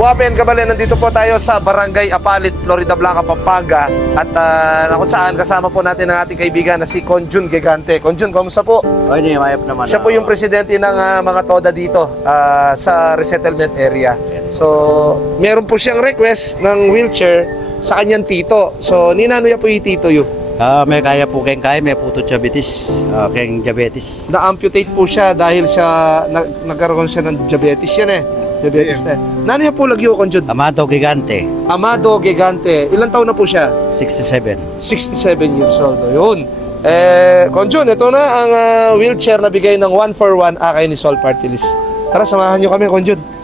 Wapen Kabalen, nandito po tayo sa Barangay Apalit, Floridanlanca, Pampanga. At na kung saan kasama po natin ang ating kaibigan na si Conjun Gegante. Conjun, kamusta po? Hindi, mayap naman. Siya po yung presidente ng mga TODA dito sa resettlement area. So, meron po siyang request ng wheelchair sa kanyang tito. So, ninano niya po yung tito yun? May kaya po kayong kaya, may puto diabetes, kayong diabetes. Na-amputate po siya dahil siya nagkaroon siya ng diabetes yan eh. Diabetes na. Nano niya po lagyo, Conjun? Amado, Gegante. Amado, Gegante. Ilang taon na po siya? 67. 67 years old. Yun. Conjun, ito na ang wheelchair na bigay ng 1-for-1 Akay ni Sol Party List. Tara, samahan nyo kami, Conjun.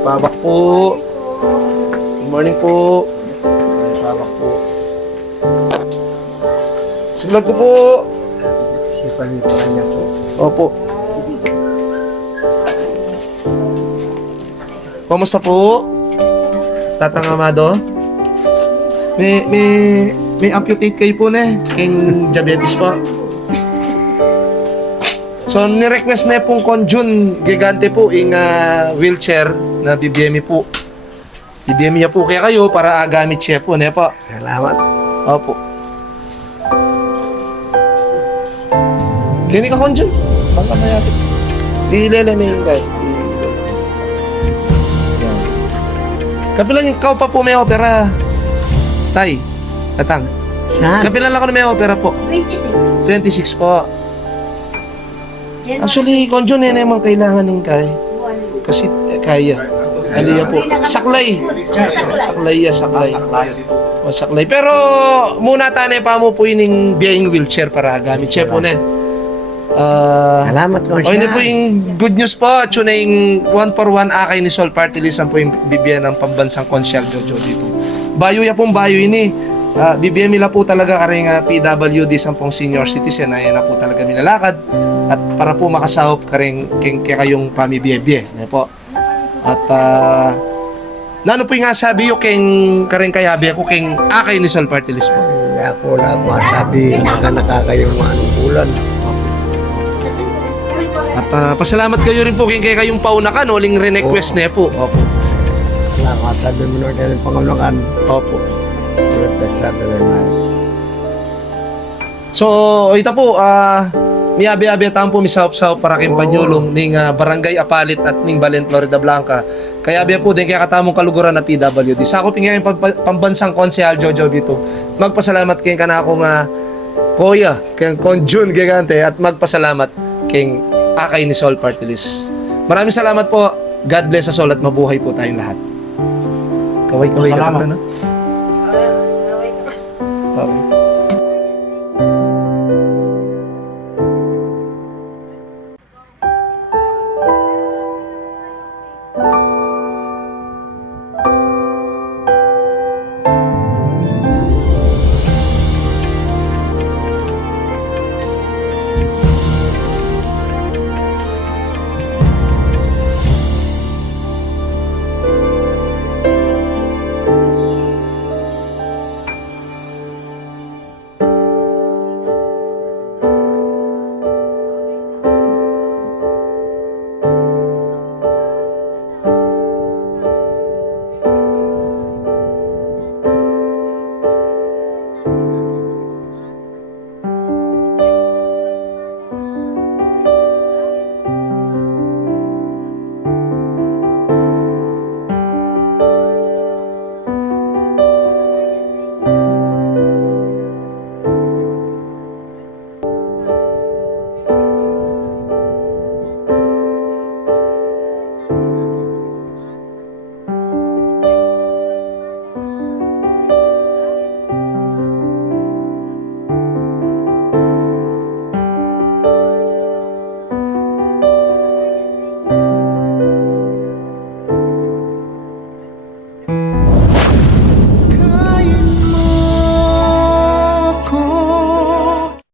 Pabak po. Good morning po. Ay, pabak po. Siglag ko po. Sipan po kanya po. Opo. Kamusta po? Tatang Amado? May amputate kayo po na king diabetes po. So, ni-request na pong Conjun Gegante po yung wheelchair na BBM po. BBM niya po kaya kayo para gamit siya po. Ne po. Salamat. Opo. Kini ka Conjun? Baka mayapit. Ilele may yung guy. Kapilang yung kao pa po may opera. Tay. Tatang. Kapilang lang ako na may opera po. 26. 26 po. Actually, Conjun, yan naman kailangan ng kay. Kasi kaya. Aliya po. Saklay. Saklay. O, saklay. Pero muna tanay pa mo po yung biyayang wheelchair para gamit siya po na. Salamat ko O yun po yung good news po. Ito na yung 1-for-1 Akay ni Sol Party List. Ang po yung bibigyan ng Pambansang Konsehal Jojo Vitug. Bayo ya pong bayo ini. BBM nila po talaga karing PWD sa pong senior citizen. Ayan na po talaga nilalakad. At para po makasahop karing kayong pamibiyebye. Po. At nano po yung nga sabi yung karing kayabi ako keng Akay ni Sol Party List po. Ako lang masabi na nakakayong manong bulan. At pasalamat kayo rin po kayong paunakan. Uling re-request na po. Opo. Salamat sabi mo na kayo ng pangulakan. Opo. So, ito po, may Abe-abe taong po misahop-sahop para kayong panyulong ning Barangay Apalit at ning Balen, Floridanlanca. Kaya Abe po din kaya katamong kaluguran na PWD. Sa ako pingayang Pambansang Konsehal Jojo Vitug. Magpasalamat kayo ka na akong Kuya, kayong Conjun Gegante at magpasalamat kayong Akay ni Sol Party List. Maraming salamat po. God bless us all at mabuhay po tayong lahat. Kaway-kaway ka lang na.